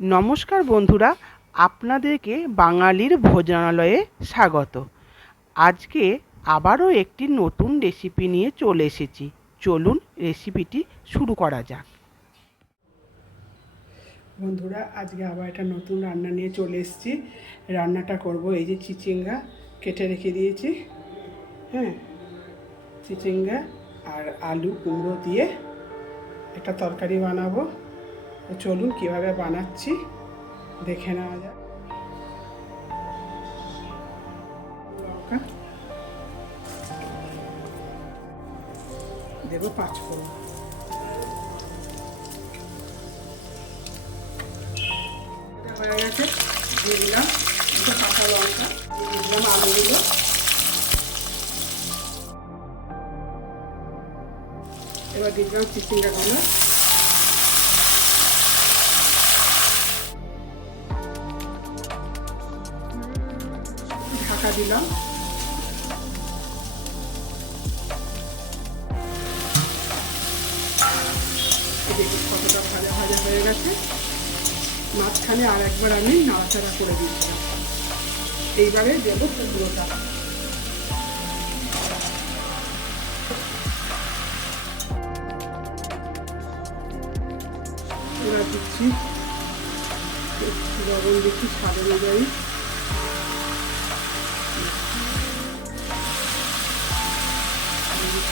নমস্কার বন্ধুরা, আপনাদেরকে বাঙালির ভোজনালয়ে স্বাগত। আজকে আবারও একটি নতুন রেসিপি নিয়ে চলে এসেছি। চলুন রেসিপিটি শুরু করা যাক। বন্ধুরা, আজকে আবার একটা নতুন রান্না নিয়ে চলে এসেছি। রান্নাটা করব এই যে চিচিঙ্গা, কেটে রেখে দিয়েছি। হ্যাঁ চিচিঙ্গা আর আলু কুমড়ো দিয়ে একটা তরকারি বানাবো। তো চলুন কীভাবে বানাচ্ছি, দেখে নেওয়া যাক। দেবো পাঁচ ফোড়ন। হয়ে গেছে এবার দিয়ে দিলাম চিচিঙ্গা ঢাকা দিলাম কতটা ভাজা ভাজা হয়ে গেছে। মাঝখানে আর একবার আমি নাড়াচাড়া করে দিয়েছিলাম এইবারে দেবো এবার দিচ্ছি। লবণ দিচ্ছি স্বাদ অনুযায়ী।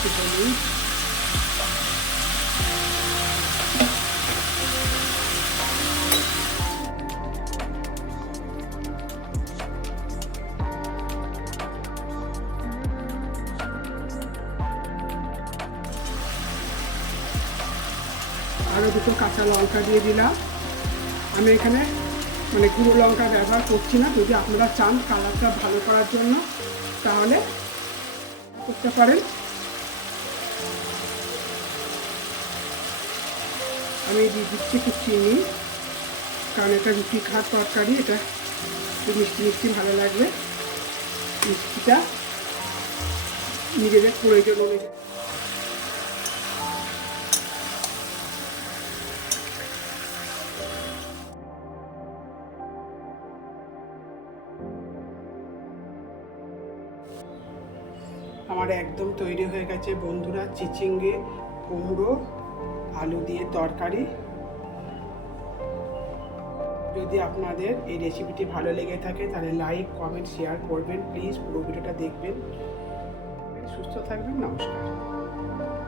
দিচ্ছি হলুদ আরও দুটো কাঁচা লঙ্কা দিয়ে দিলাম। আমি এখানে মানে গুঁড়ো লঙ্কা ব্যবহার করছি না। যদি আপনারা চান কালারটা ভালো করার জন্য, তাহলে করতে পারেন। আমি দিয়ে দিচ্ছি একটু চিনি, কারণ এটা রুটি খাওয়ার তরকারি, এটা একটু মিষ্টি মিষ্টি ভালো লাগবে। মিষ্টিটা নিজেদের প্রয়োজন অনুযায়ী। আমার একদম তৈরি হয়ে গেছে বন্ধুরা, চিচিঙ্গে কুমড়ো। আলু দিয়ে তরকারি। যদি আপনাদের এই রেসিপিটি ভালো লেগে থাকে, তাহলে লাইক কমেন্ট শেয়ার করবেন। প্লিজ পুরো ভিডিওটা দেখবেন। সুস্থ থাকবেন, নমস্কার।